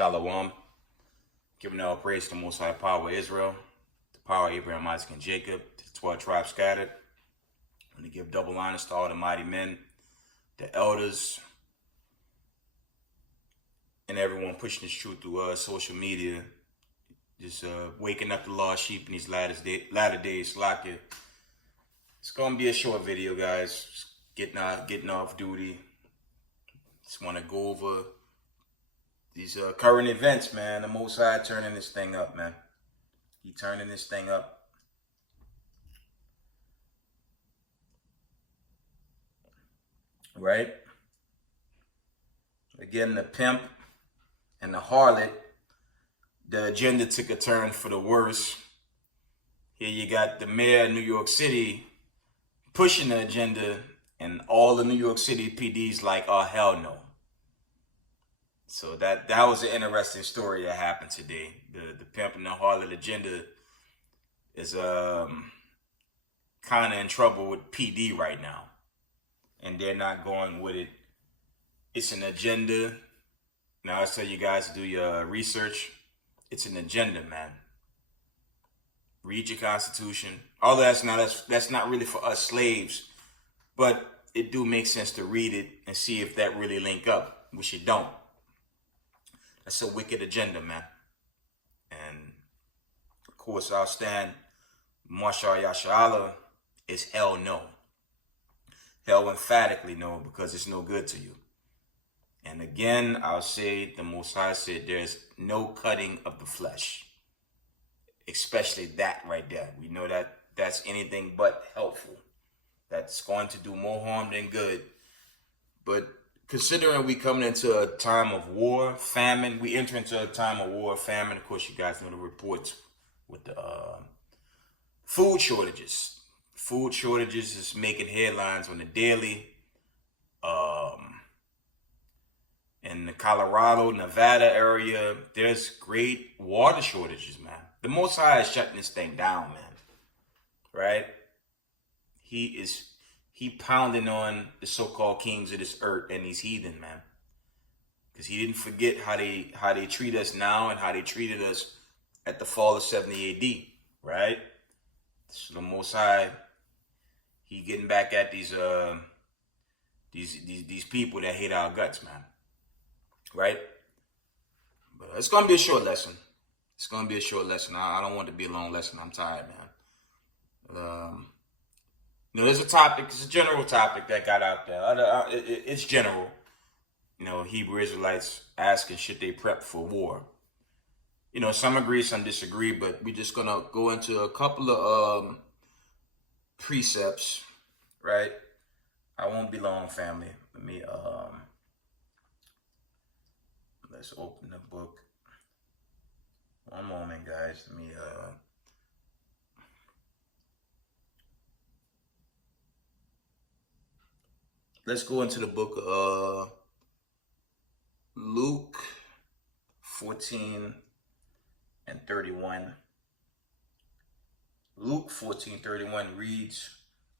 Shalom. Giving all praise to the Most High power of Israel, the power of Abraham, Isaac, and Jacob, to the 12 tribes scattered. And to give double honors to all the mighty men, the elders, and everyone pushing this truth through social media. Just waking up the lost sheep in these latter days. It's going to be a short video, guys. Just getting off duty. Just want to go over these current events, man. The Most High turning this thing up, man. He turning this thing up. Right? Again, the pimp and the harlot, the agenda took a turn for the worse. Here you got the mayor of New York City pushing the agenda, and all the New York City PDs like, oh, hell no. So that was an interesting story that happened today. The pimp and the harlot agenda is kind of in trouble with PD right now, and they're not going with it. It's an agenda. Now I tell you guys to do your research. It's an agenda, man. Read your Constitution. All that's not really for us slaves, but it do make sense to read it and see if that really link up, which it don't. That's a wicked agenda, man. And of course, our stand, Mashar Yashala, is hell no. Hell emphatically no, because it's no good to you. And again, I'll say the Most High said there's no cutting of the flesh. Especially that right there. We know that that's anything but helpful. That's going to do more harm than good. But considering we coming into a time of war, famine, we enter into a time of war, famine. Of course, you guys know the reports with the food shortages. Food shortages is making headlines on the daily. In the Colorado, Nevada area, there's great water shortages, man. The Most High is shutting this thing down, man. Right? He pounding on the so-called kings of this earth and these heathen, man. Because he didn't forget how they treat us now and how they treated us at the fall of 70 AD, right? So the Most High, he getting back at these people that hate our guts, man. Right? But it's gonna be a short lesson. It's gonna be a short lesson. I don't want it to be a long lesson. I'm tired, man. There's a topic. It's a general topic that got out there. It's general. Hebrew Israelites asking, should they prep for war? Some agree, some disagree, but we're just gonna go into a couple of precepts, right? I won't be long, family. Let me let's open the book. One moment, guys. Let me let's go into the book of Luke 14 and 31. Luke 14:31 reads,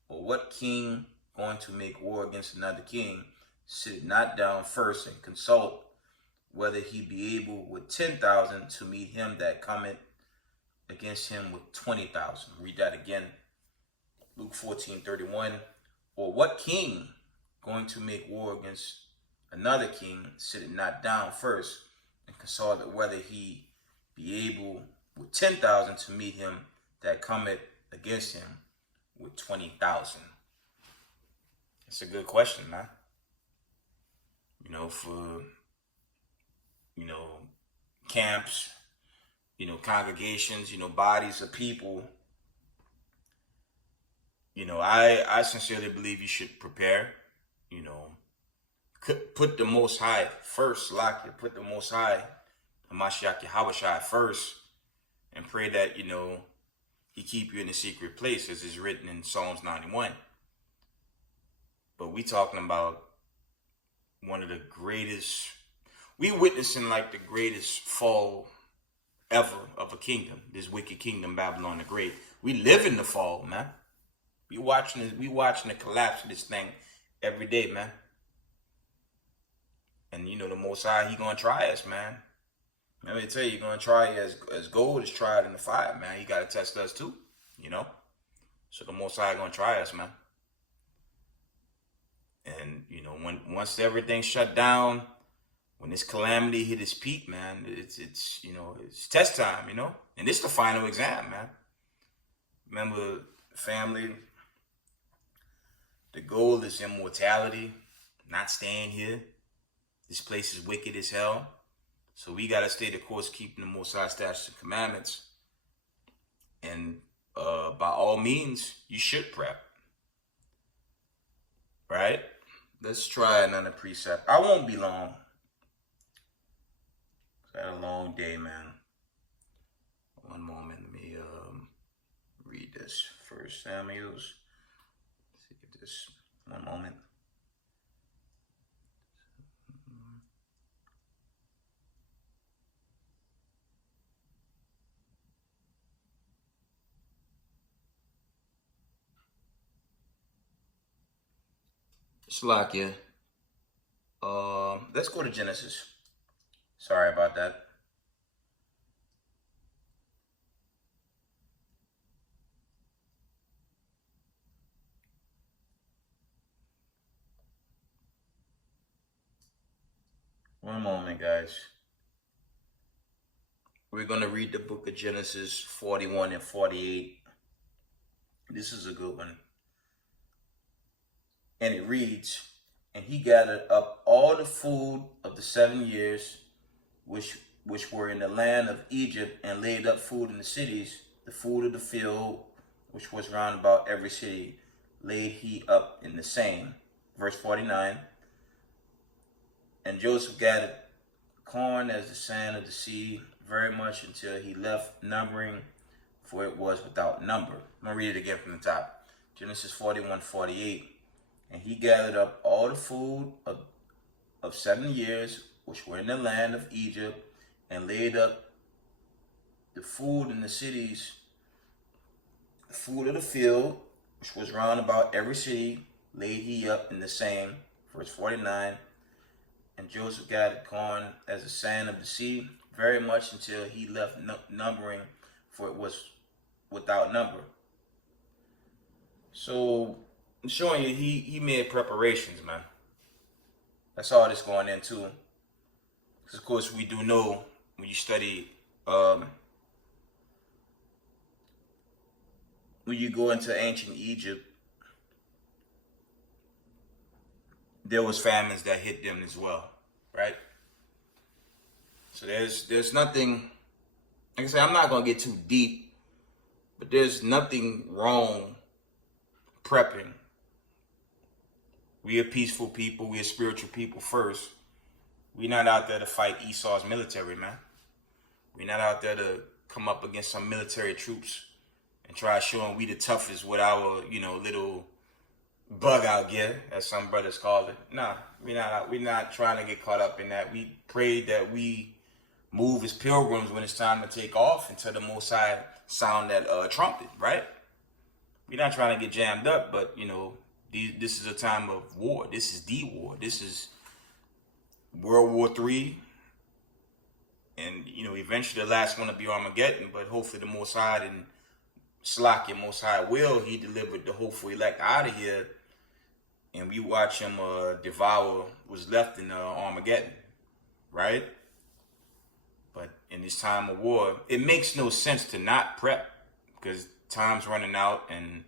"Or what king going to make war against another king sit not down first and consult whether he be able with 10,000 to meet him that cometh against him with 20,000. Read that again. Luke 14:31. "Or what king going to make war against another king sitteth not down first and consult whether he be able with 10,000 to meet him that cometh against him with 20,000. It's a good question, man. For camps, congregations, bodies of people. I sincerely believe you should prepare. Put the Most High first, put the Most High, Hamashiach Yahushua first, and pray that, he keep you in a secret place, as is written in Psalms 91. But we talking about one of the greatest, we witnessing like the greatest fall ever of a kingdom, this wicked kingdom, Babylon the Great. We live in the fall, man. We watching the collapse of this thing every day, man. And the Most High, he gonna try us, man. Let me tell you, you're gonna try as gold is tried in the fire, man. You gotta test us too, you know. So the Most High gonna try us, man. And when once everything's shut down, when this calamity hit its peak, man, it's test time, and it's the final exam, man. Remember, family, the goal is immortality, not staying here. This place is wicked as hell. So we got to stay the course, keeping the Most High statutes and commandments. And by all means, you should prep. Right? Let's try another precept. I won't be long. It's had a long day, man. One moment. Let me read this. First Samuel's. Let's see if this. One moment. Slakia. Let's go to Genesis. Sorry about that. One moment, guys. We're going to read the book of Genesis 41 and 48. This is a good one. And it reads, "And he gathered up all the food of the 7 years which were in the land of Egypt, and laid up food in the cities. The food of the field, which was round about every city, laid he up in the same." Verse 49. "And Joseph gathered corn as the sand of the sea, very much, until he left numbering, for it was without number." I'm going to read it again from the top. Genesis 41:48. "And he gathered up all the food of 7 years, which were in the land of Egypt, and laid up the food in the cities. The food of the field, which was round about every city, laid he up in the same." Verse 49. "And Joseph gathered corn as the sand of the sea, very much, until he left numbering, for it was without number." So I'm showing you he made preparations, man. That's all this going into. Because of course we do know when you study, when you go into ancient Egypt, there was famines that hit them as well, right? So there's nothing, like I said, I'm not gonna get too deep, but there's nothing wrong prepping. We are peaceful people. We are spiritual people first. We're not out there to fight Esau's military, man. We're not out there to come up against some military troops and try showing we the toughest with our, little bug out gear, as some brothers call it. Nah, we're not trying to get caught up in that. We pray that we move as pilgrims when it's time to take off until the Most High sound that trumpet, right? We're not trying to get jammed up, but this is a time of war. This is the war. This is World War III. And, eventually the last one will be Armageddon, but hopefully the Most High and Slakia Most High will, he delivered the hopeful elect out of here, and we watch him devour what's left in Armageddon, right? But in this time of war, it makes no sense to not prep, because time's running out, and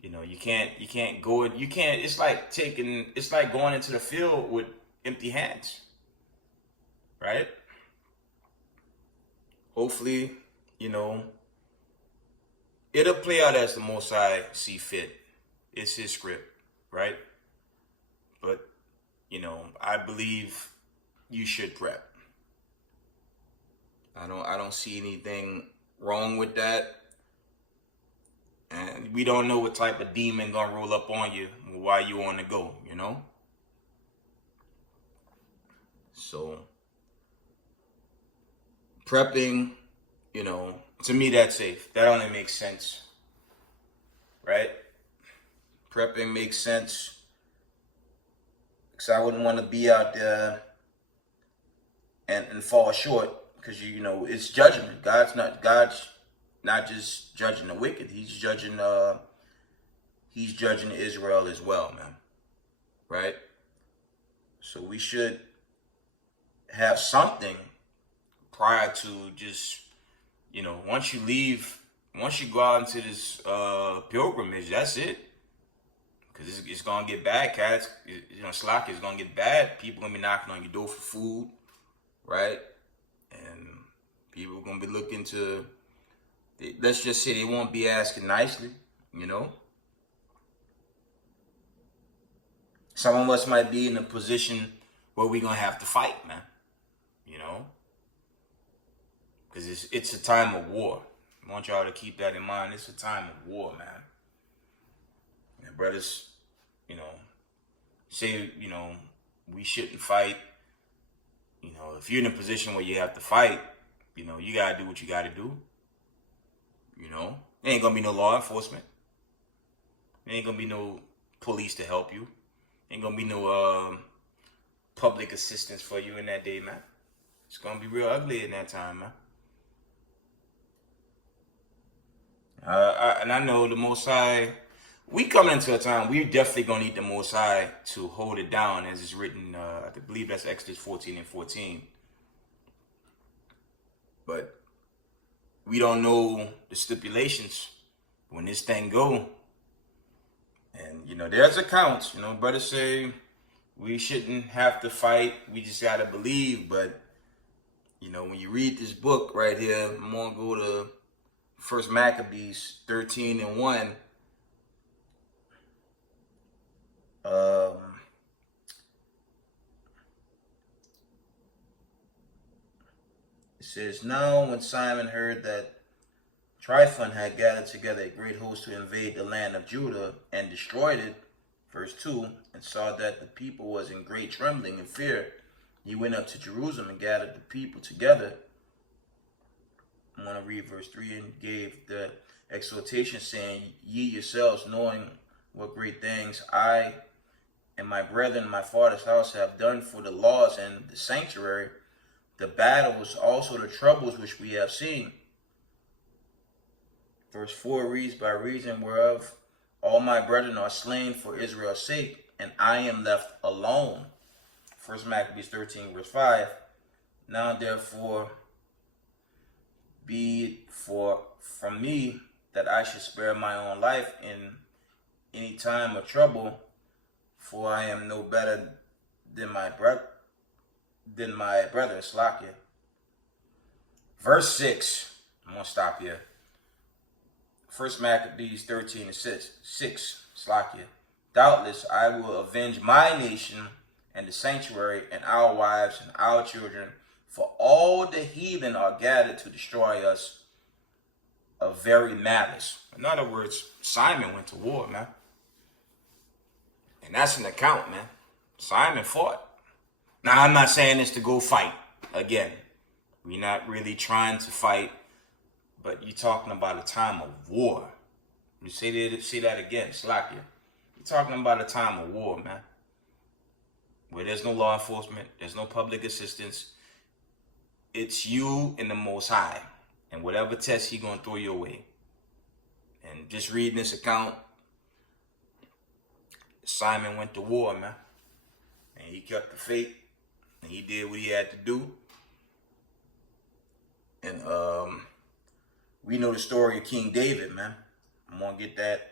you can't go. You can't. It's like going into the field with empty hands, right? Hopefully, it'll play out as the Most High see fit. It's his script, right? But I believe you should prep. I don't see anything wrong with that. And we don't know what type of demon gonna roll up on you while you on the go, So prepping, to me that's safe. That only makes sense, right? Prepping makes sense, because I wouldn't want to be out there and fall short, because you know it's judgment. God's not just judging the wicked. He's judging Israel as well, man. Right? So we should have something prior to just, you know, once you go out into this pilgrimage, that's it. Because it's going to get bad, cats. You know, slack is going to get bad. People going to be knocking on your door for food, right? And people are going to be looking to, let's just say they won't be asking nicely, you know? Some of us might be in a position where we're going to have to fight, man, you know? Because it's a time of war. I want y'all to keep that in mind. It's a time of war, man. And brothers, you know, say, you know, we shouldn't fight. You know, if you're in a position where you have to fight, you know, you got to do what you got to do. You know, there ain't going to be no law enforcement. There ain't going to be no police to help you. Ain't going to be no public assistance for you in that day, man. It's going to be real ugly in that time, man. And I know the Most High, we coming into a time, we're definitely going to need the Most High to hold it down, as it's written, I believe that's Exodus 14:14. But we don't know the stipulations when this thing go. And, you know, there's accounts, you know, brothers say we shouldn't have to fight. We just got to believe. But, you know, when you read this book right here, I'm going to go to 1 Maccabees 13:1. It says, now when Simon heard that Tryphon had gathered together a great host to invade the land of Judah and destroyed it, verse 2, and saw that the people was in great trembling and fear, he went up to Jerusalem and gathered the people together. I'm going to read verse 3, and gave the exhortation, saying, ye yourselves knowing what great things I and my brethren in my father's house have done for the laws and the sanctuary, the battles, also the troubles which we have seen. Verse 4 reads, by reason whereof all my brethren are slain for Israel's sake, and I am left alone. 1 Maccabees 13, verse 5. Now therefore be it from me that I should spare my own life in any time of trouble, for I am no better than my brother, Slakia. Verse 6. I'm going to stop here. 1 Maccabees 13:6. Slakia. Doubtless I will avenge my nation and the sanctuary and our wives and our children, for all the heathen are gathered to destroy us of very malice. In other words, Simon went to war, man. And that's an account, man. Simon fought. Now, I'm not saying this to go fight. Again, we're not really trying to fight, but you're talking about a time of war. You say that again, Slakia. You're talking about a time of war, man. Where there's no law enforcement, there's no public assistance. It's you and the Most High. And whatever test He's going to throw your way. And just reading this account, Simon went to war, man. And he kept the faith. And he did what he had to do. And we know the story of King David, man. I'm going to get that.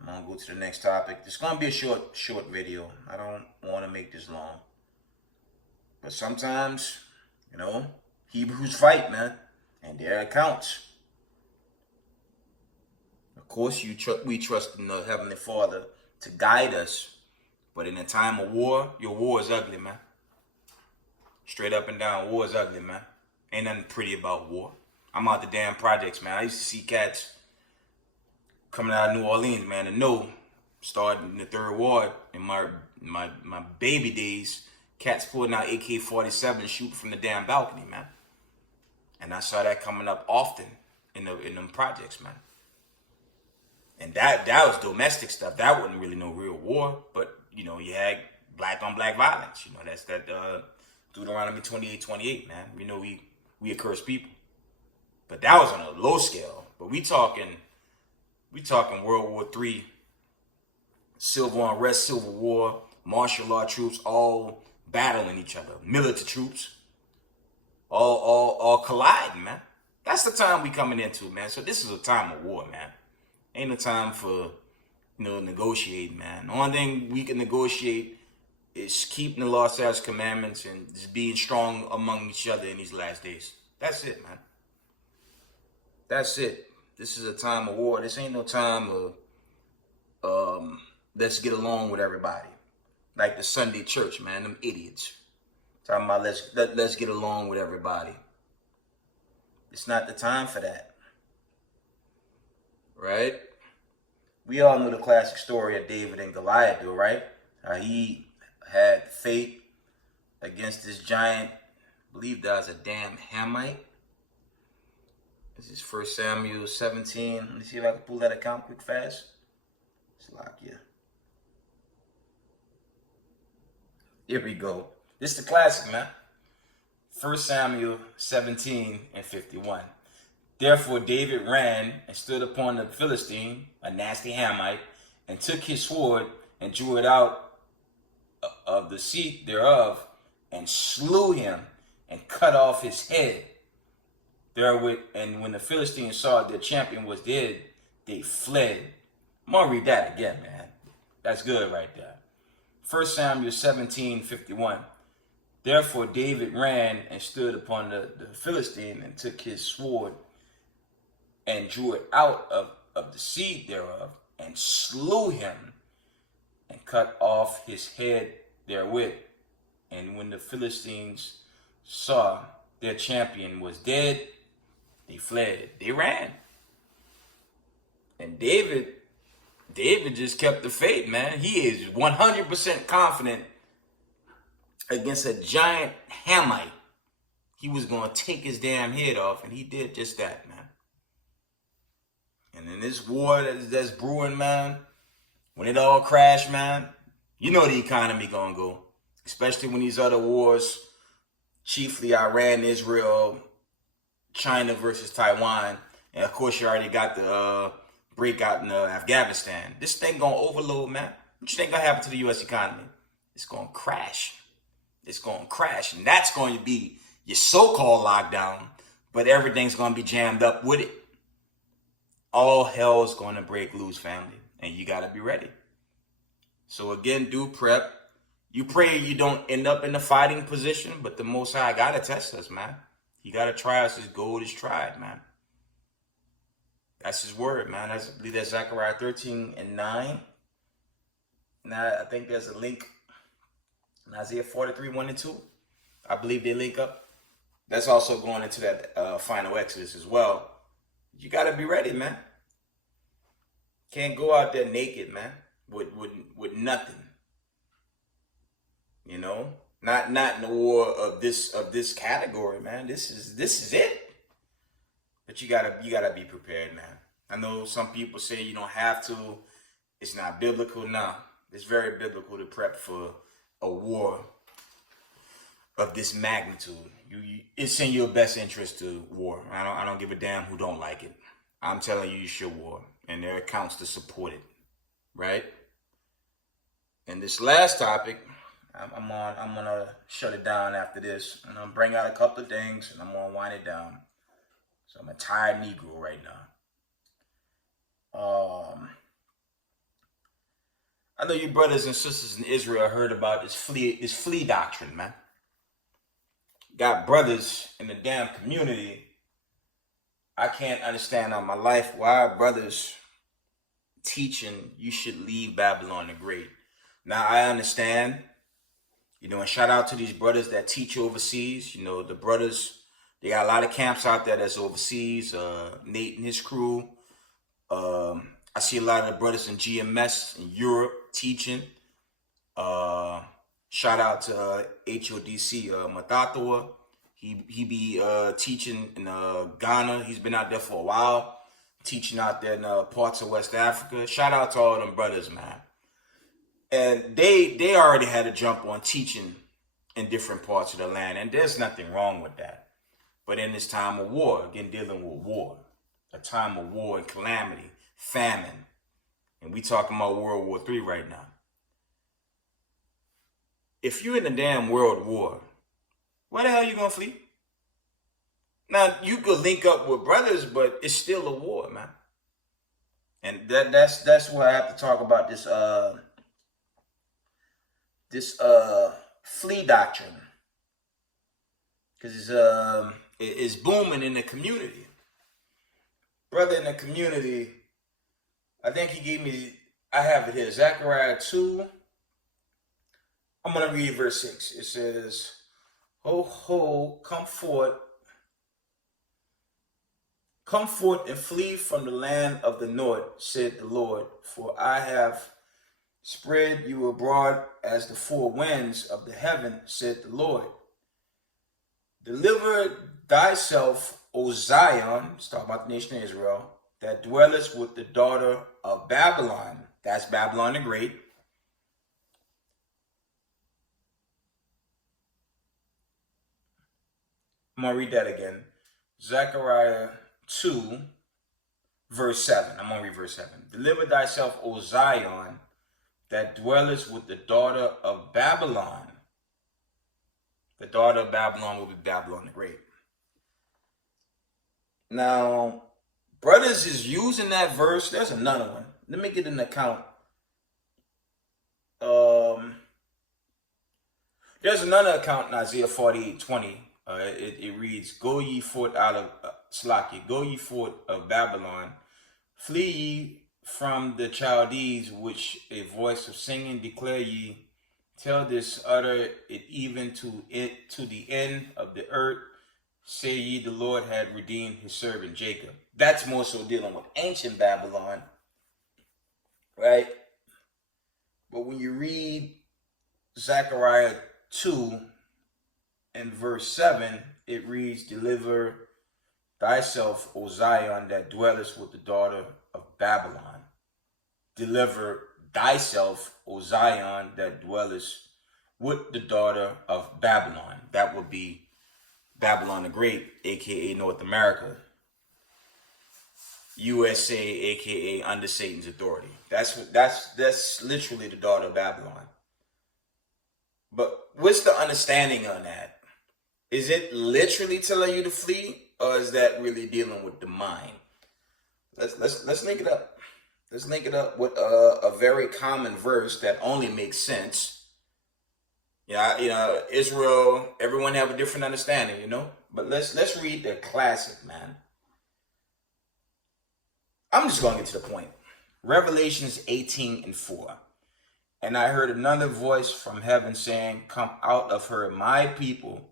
I'm going to go to the next topic. It's going to be a short video. I don't want to make this long. But sometimes, you know, Hebrews fight, man. And there it counts. Of course, we trust in the Heavenly Father to guide us. But in a time of war, your war is ugly, man. Straight up and down, war is ugly, man. Ain't nothing pretty about war. I'm out the damn projects, man. I used to see cats coming out of New Orleans, man, to know, starting in the 3rd Ward in my baby days, cats pulling out AK-47 and shooting from the damn balcony, man. And I saw that coming up often in them projects, man. And that was domestic stuff. That wasn't really no real war, but you know, you had black on black violence. You know, that's that Deuteronomy 28:28, man. We know we accursed people. But that was on a low scale. But we talking World War III, civil unrest, civil war, martial law troops all battling each other, military troops, all colliding, man. That's the time we coming into, man. So this is a time of war, man. Ain't no time for negotiating, man. The only thing we can negotiate is keeping the law, statutes, commandments, and just being strong among each other in these last days. That's it, man. That's it. This is a time of war. This ain't no time of let's get along with everybody. Like the Sunday church, man. Them idiots. Talking about let's get along with everybody. It's not the time for that. Right? We all know the classic story of David and Goliath, though, right? How he had faith against this giant, I believe that was a damn Hamite. This is 1 Samuel 17. Let me see if I can pull that account quick fast. It's locked, yeah. Here we go. This is the classic, man. 1 Samuel 17:51. Therefore David ran and stood upon the Philistine, a nasty Hamite, and took his sword and drew it out of the seat thereof, and slew him and cut off his head therewith. And when the Philistines saw their champion was dead, they fled. I'm gonna read that again, man. That's good right there. 1 Samuel 17:51. Therefore David ran and stood upon the Philistine, and took his sword and drew it out of the seed thereof, and slew him and cut off his head therewith. And when the Philistines saw their champion was dead, they fled. They ran. And David just kept the faith, man. He is 100% confident against a giant Hamite. He was going to take his damn head off, and he did just that, man. And in this war that's brewing, man, when it all crashed, man, you know the economy going to go. Especially when these other wars, chiefly Iran, Israel, China versus Taiwan, and of course you already got the breakout in Afghanistan. This thing going to overload, man. What you think going to happen to the U.S. economy? It's going to crash. It's going to crash. And that's going to be your so-called lockdown, but everything's going to be jammed up with it. All hell's going to break loose, family, and you got to be ready. So again, do prep. You pray you don't end up in a fighting position, but the Most High got to test us, man. He got to try us as gold is tried, man. That's his word, man. I believe that's Zechariah 13:9. Now, I think there's a link in Isaiah 43:1-2. I believe they link up. That's also going into that final Exodus as well. You got to be ready, man. Can't go out there naked, man, with nothing. You know, not in the war of this category, man. This is it. But you gotta be prepared, man. I know some people say you don't have to. It's not biblical. No, it's very biblical to prep for a war of this magnitude. It's in your best interest to war. I don't give a damn who don't like it. I'm telling you should war, and there are accounts to support it, right? And this last topic, I'm gonna shut it down after this, and I'm gonna bring out a couple of things, and I'm gonna wind it down. So I'm a tired Negro right now. I know you brothers and sisters in Israel heard about this flea doctrine, man. Got brothers in the damn community. I can't understand on my life why brothers teaching you should leave Babylon the Great. Now I understand, and shout out to these brothers that teach overseas. The brothers, they got a lot of camps out there that's overseas. Nate and his crew. I see a lot of the brothers in GMS in Europe teaching. Shout out to HODC Matatawa. He be teaching in Ghana. He's been out there for a while, teaching out there in parts of West Africa. Shout out to all them brothers, man. And they already had a jump on teaching in different parts of the land. And there's nothing wrong with that. But in this time of war, again, dealing with war, a time of war and calamity, famine, and we talking about World War III right now. If you're in a damn world war, where the hell you gonna flee? Now, you could link up with brothers, but it's still a war, man. And that's why I have to talk about this flee doctrine, because it's booming in the community. Brother in the community, I think he gave me, I have it here, Zechariah 2. I'm going to read verse 6. It says, Ho, ho, come forth and flee from the land of the north, said the Lord, for I have spread you abroad as the four winds of the heaven, said the Lord. Deliver thyself, O Zion, it's talking about the nation of Israel, that dwellest with the daughter of Babylon. That's Babylon the Great. I'm going to read that again. Zechariah 2, verse 7. I'm going to read verse 7. Deliver thyself, O Zion, that dwellest with the daughter of Babylon. The daughter of Babylon will be Babylon the Great. Now, brothers is using that verse. There's another one. Let me get an account. There's another account in Isaiah 48:20. It reads, Go ye forth out of go ye forth of Babylon, flee ye from the Chaldees, which a voice of singing declare ye. Tell this, utter it even to the end of the earth. Say ye, the Lord had redeemed his servant Jacob. That's more so dealing with ancient Babylon, right? But when you read Zechariah 2 and verse 7, it reads, Deliver thyself, O Zion, that dwellest with the daughter of Babylon. Deliver thyself, O Zion, that dwellest with the daughter of Babylon. That would be Babylon the Great, aka North America. USA, aka under Satan's authority. That's literally the daughter of Babylon. But what's the understanding on that? Is it literally telling you to flee, or is that really dealing with the mind? Let's link it up. Let's link it up with a very common verse that only makes sense. Yeah, Israel, everyone have a different understanding, But let's read the classic, man. I'm just going to get to the point. Revelations 18:4. And I heard another voice from heaven saying, Come out of her, my people,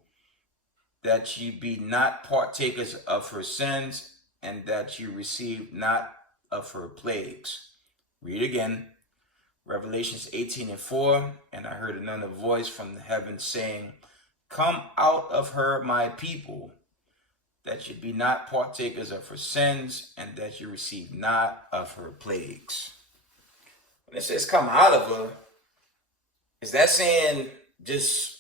that ye be not partakers of her sins, and that ye receive not of her plagues. Read again. Revelations 18:4. And I heard another voice from the heaven saying, Come out of her, my people, that ye be not partakers of her sins, and that ye receive not of her plagues. When it says come out of her, is that saying just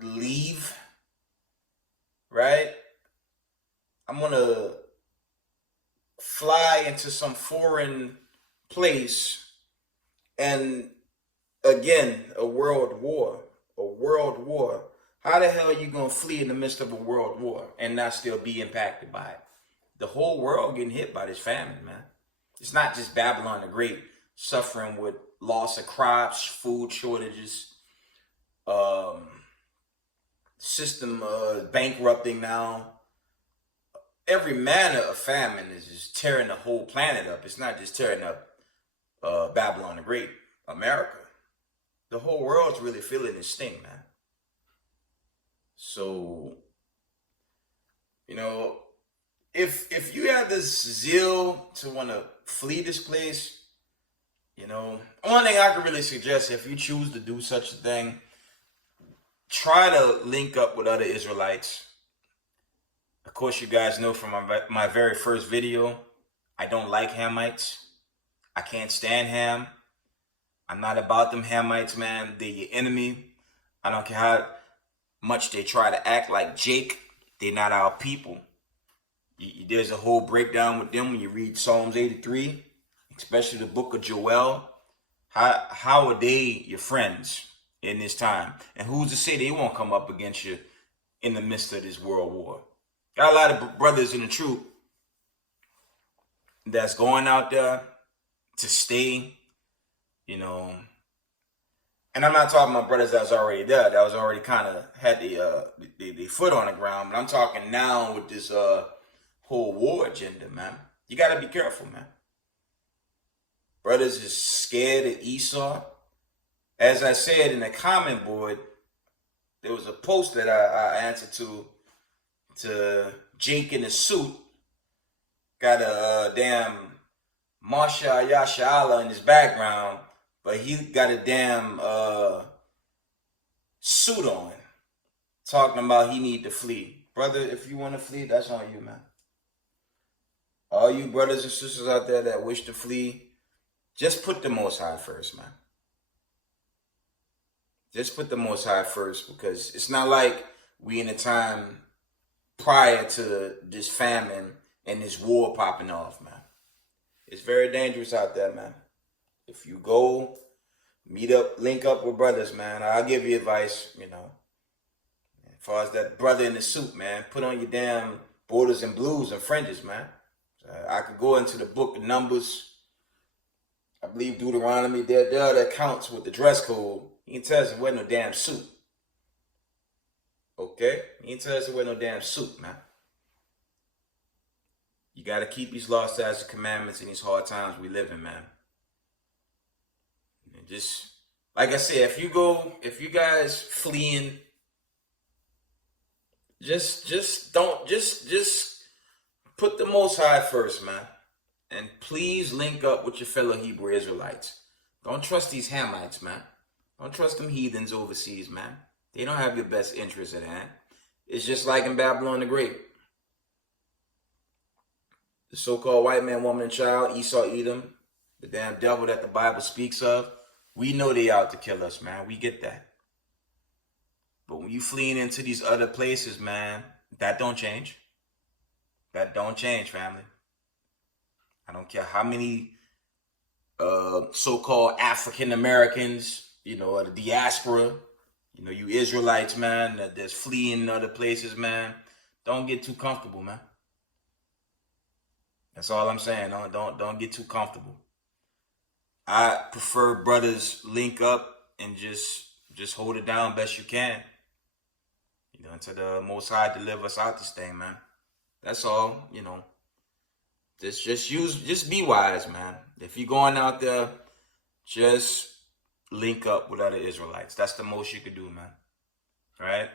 leave? Right? I'm going to fly into some foreign place, and again, a world war. How the hell are you going to flee in the midst of a world war and not still be impacted by it? The whole world getting hit by this famine, man. It's not just Babylon the Great suffering with loss of crops, food shortages, system bankrupting now. Every manner of famine is just tearing the whole planet up. It's not just tearing up Babylon the Great, America. The whole world's really feeling this sting, man. So, if you have this zeal to want to flee this place, only thing I can really suggest, if you choose to do such a thing, try to link up with other Israelites. Of course, you guys know from my very first video, I don't like Hamites. I can't stand Ham. I'm not about them Hamites, man. They're your enemy. I don't care how much they try to act like Jake. They're not our people. There's a whole breakdown with them when you read Psalms 83, especially the book of Joel. How are they your friends in this time? And who's to say they won't come up against you in the midst of this world war? Got a lot of brothers in the truth that's going out there to stay, you know. And I'm not talking about brothers that was already there, that was already kind of had the foot on the ground. But I'm talking now with this whole war agenda, man. You got to be careful, man. Brothers is scared of Esau. As I said in the comment board, there was a post that I answered to Jake in the suit. Got a damn Masha Yashala in his background, but he got a damn suit on, talking about he need to flee. Brother, if you want to flee, that's on you, man. All you brothers and sisters out there that wish to flee, just put the Most High first, man. Just put the Most High first, because it's not like we in a time prior to this famine and this war popping off, man. It's very dangerous out there, man. If you go, meet up, link up with brothers, man. I'll give you advice, you know. As far as that brother in the suit, man, put on your damn borders and blues and fringes, man. I could go into the book of Numbers. I believe Deuteronomy, there are the accounts with the dress code. He can tell us to wear no damn suit. Okay? He can tell us to wear no damn suit, man. You got to keep these laws, statutes, and commandments in these hard times we live in, man. And just, like I said, if you guys fleeing, just put the Most High first, man. And please link up with your fellow Hebrew Israelites. Don't trust these Hamites, man. Don't trust them heathens overseas, man. They don't have your best interests at hand. It's just like in Babylon the Great. The so-called white man, woman, and child, Esau, Edom, the damn devil that the Bible speaks of, we know they out to kill us, man. We get that. But when you fleeing into these other places, man, that don't change. That don't change, family. I don't care how many so-called African Americans, you know, the diaspora, you know, you Israelites, man, that's fleeing other places, man. Don't get too comfortable, man. That's all I'm saying. Don't get too comfortable. I prefer brothers link up and just hold it down best you can. You know, until the Most High deliver us out this thing, man. That's all, you know. Just be wise, man. If you're going out there, just link up with other Israelites. That's the most you could do, man. Right?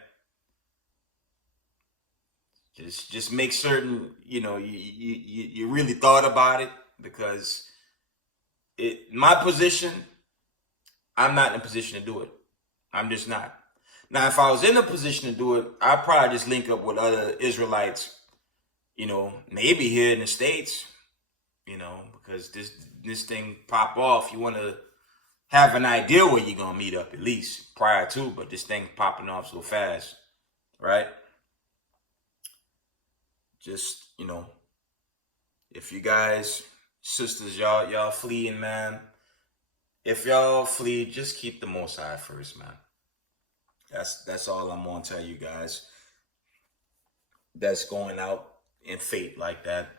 Just make certain, you know, you really thought about it, because my position, I'm not in a position to do it. I'm just not. Now, if I was in a position to do it, I'd probably just link up with other Israelites, you know, maybe here in the States, you know, because this thing pop off. You want to have an idea where you're going to meet up at least prior to, but this thing popping off so fast, right? Just, you know, if you guys, sisters, y'all fleeing, man, if y'all flee, just keep the Most High first, man. That's all I'm going to tell you guys that's going out in faith like that.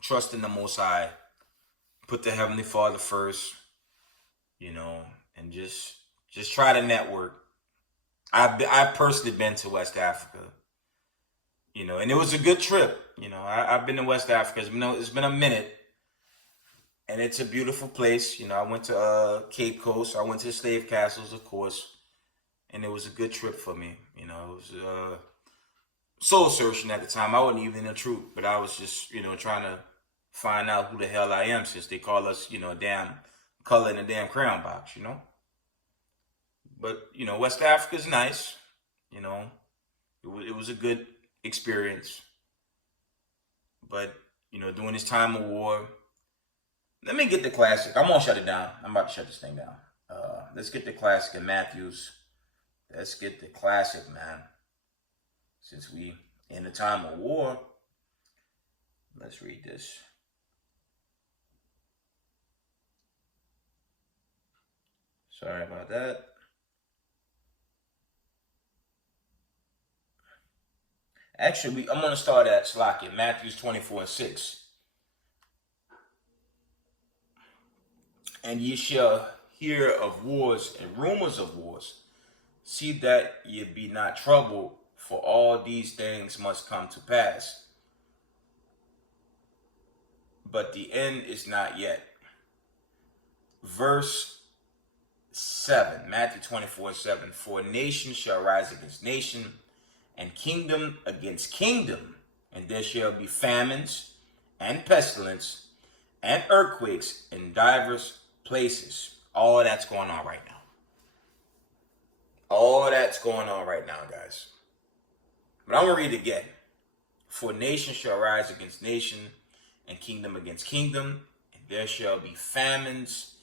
Trust in the Most High. Put the Heavenly Father first, you know, and just try to network. I've personally been to West Africa, you know, and it was a good trip. You know, I've been to West Africa. It's been a minute, and it's a beautiful place. You know, I went to Cape Coast. I went to the slave castles, of course, and it was a good trip for me. You know, it was soul searching at the time. I wasn't even in the truth, but I was just, you know, trying to find out who the hell I am, since they call us, you know, a damn color in a damn crayon box, you know. But, you know, West Africa's nice, you know. It was a good experience. But, you know, during this time of war, let me get the classic. I'm going to shut it down. I'm about to shut this thing down. Let's get the classic in Matthew's Let's get the classic, man. Since we in a time of war, let's read this. Sorry about that. Actually, I'm going to start at Slakia, Matthew 24:6. And ye shall hear of wars and rumors of wars. See that ye be not troubled, for all these things must come to pass. But the end is not yet. Verse 7, Matthew 24:7. For nation shall rise against nation, and kingdom against kingdom, and there shall be famines and pestilence and earthquakes in divers places. All that's going on right now. All that's going on right now, guys. But I'm going to read it again. For nation shall rise against nation, and kingdom against kingdom, and there shall be famines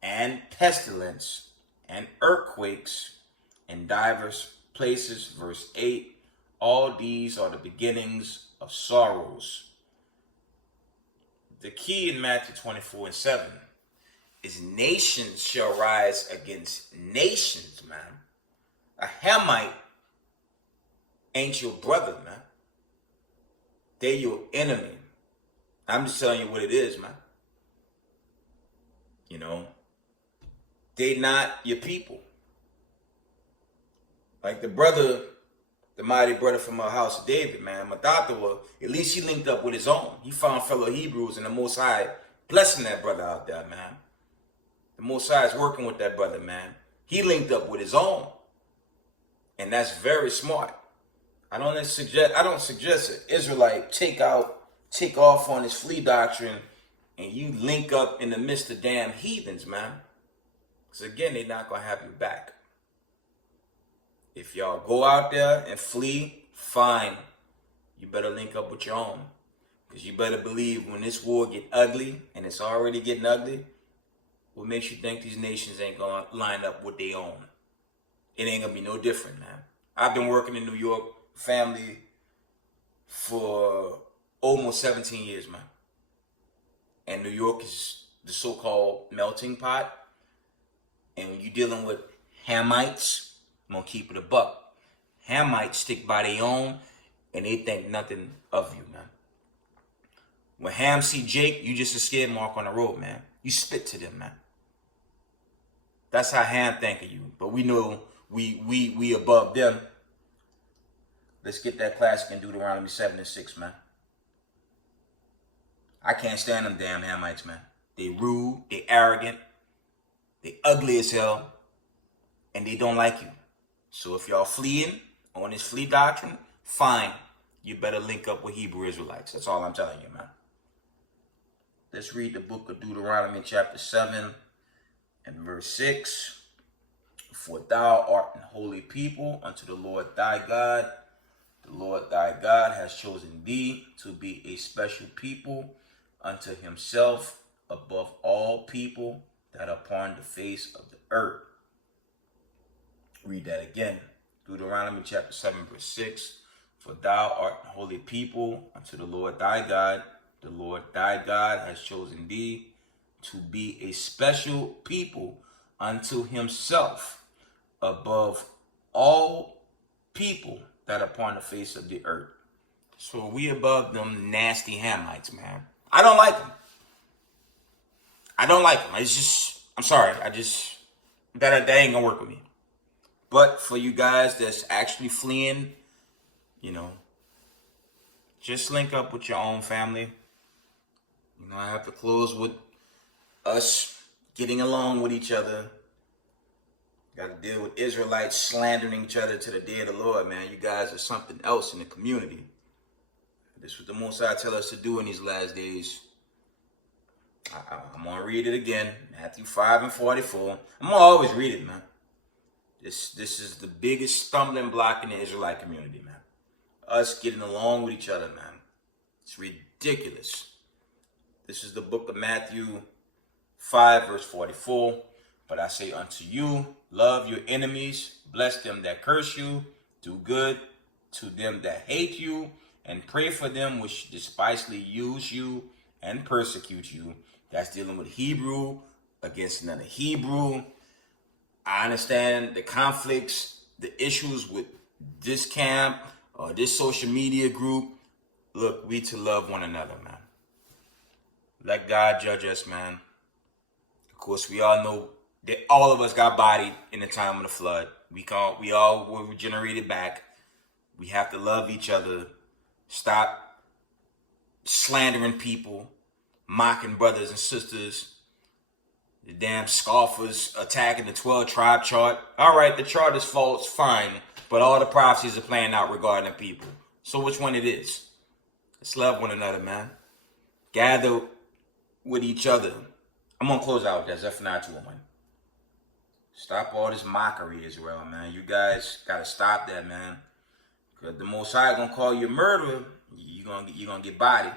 and pestilence and earthquakes in divers places. Verse 8. All these are the beginnings of sorrows. The key in Matthew 24:7 is nations shall rise against nations, man. A Hamite ain't your brother, man. They're your enemy. I'm just telling you what it is, man. You know, they not your people. Like the mighty brother from our house of David, man, Mathatha, at least he linked up with his own. He found fellow Hebrews, and the Most High blessing that brother out there, man. The Most High is working with that brother, man. He linked up with his own, and that's very smart. I don't suggest an Israelite take off on his flea doctrine, and you link up in the midst of damn heathens, man. Because again, they're not gonna have your back. If y'all go out there and flee, fine. You better link up with your own. Because you better believe when this war get ugly, and it's already getting ugly, what makes you think these nations ain't going to line up with their own? It ain't going to be no different, man. I've been working in New York family for almost 17 years, man. And New York is the so-called melting pot. And when you're dealing with Hamites, I'm going to keep it a buck. Hamites stick by their own, and they think nothing of you, man. When Ham see Jake, you just a skid mark on the road, man. You spit to them, man. That's how Ham think of you. But we know we above them. Let's get that classic in Deuteronomy 7:6, man. I can't stand them damn Hamites, man. They rude, they arrogant, they ugly as hell, and they don't like you. So if y'all fleeing on this flea doctrine, fine. You better link up with Hebrew Israelites. That's all I'm telling you, man. Let's read the book of Deuteronomy chapter 7 and verse 6. For thou art an holy people unto the Lord thy God. The Lord thy God has chosen thee to be a special people unto himself above all people that are upon the face of the earth. Read that again. Deuteronomy chapter 7 verse 6. For thou art a holy people unto the Lord thy God. The Lord thy God has chosen thee to be a special people unto himself above all people that are upon the face of the earth. So we above them nasty Hamites, man. I don't like them. It's just, I'm sorry. That ain't gonna work with me. But for you guys that's actually fleeing, just link up with your own family. I have to close with us getting along with each other. Got to deal with Israelites slandering each other to the day of the Lord, man. You guys are something else in the community. This is what the Most High tell us to do in these last days. I'm going to read it again. Matthew 5:44. I'm going to always read it, man. This is the biggest stumbling block in the Israelite community, man. Us getting along with each other, man. It's ridiculous. This is the book of Matthew 5 verse 44. But I say unto you, love your enemies, bless them that curse you, do good to them that hate you, and pray for them which despitefully use you and persecute you. That's dealing with Hebrew against another Hebrew. I understand the conflicts, the issues with this camp or this social media group. Look, we to love one another, man. Let God judge us, man. Of course, we all know that all of us got bodied in the time of the flood. We all were regenerated back. We have to love each other. Stop slandering people, mocking brothers and sisters. The damn scoffers attacking the 12 tribe chart. All right, the chart is false, fine. But all the prophecies are playing out regarding the people. So which one it is? Let's love one another, man. Gather with each other. I'm going to close out with that. Zephaniah 2:1. Stop all this mockery, Israel, man. You guys got to stop that, man. Because the Most High going to call you a murderer. You're gonna get bodied.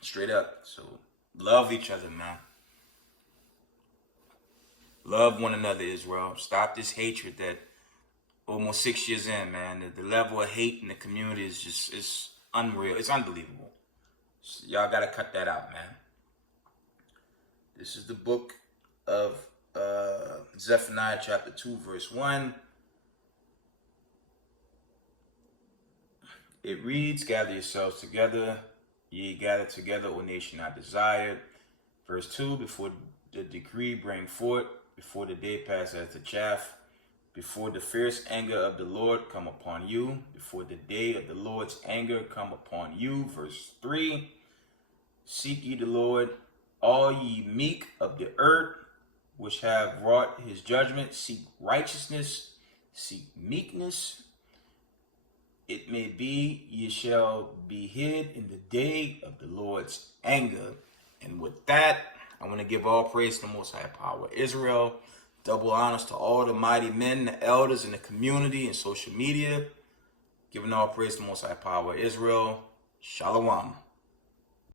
Straight up. So love each other, man. Love one another, Israel. Stop this hatred that almost 6 years in, man. The level of hate in the community is just, it's unreal. It's unbelievable. So y'all got to cut that out, man. This is the book of Zephaniah chapter 2, verse 1. It reads, gather yourselves together, ye gather together, O nation not desired. Verse 2, before the decree bring forth, before the day pass as the chaff, before the fierce anger of the Lord come upon you, before the day of the Lord's anger come upon you. Verse 3, seek ye the Lord, all ye meek of the earth, which have wrought his judgment, seek righteousness, seek meekness. It may be ye shall be hid in the day of the Lord's anger. And with that, I want to give all praise to the Most High Power Israel. Double honors to all the mighty men, the elders in the community and social media. Giving all praise to the Most High Power Israel. Shalom.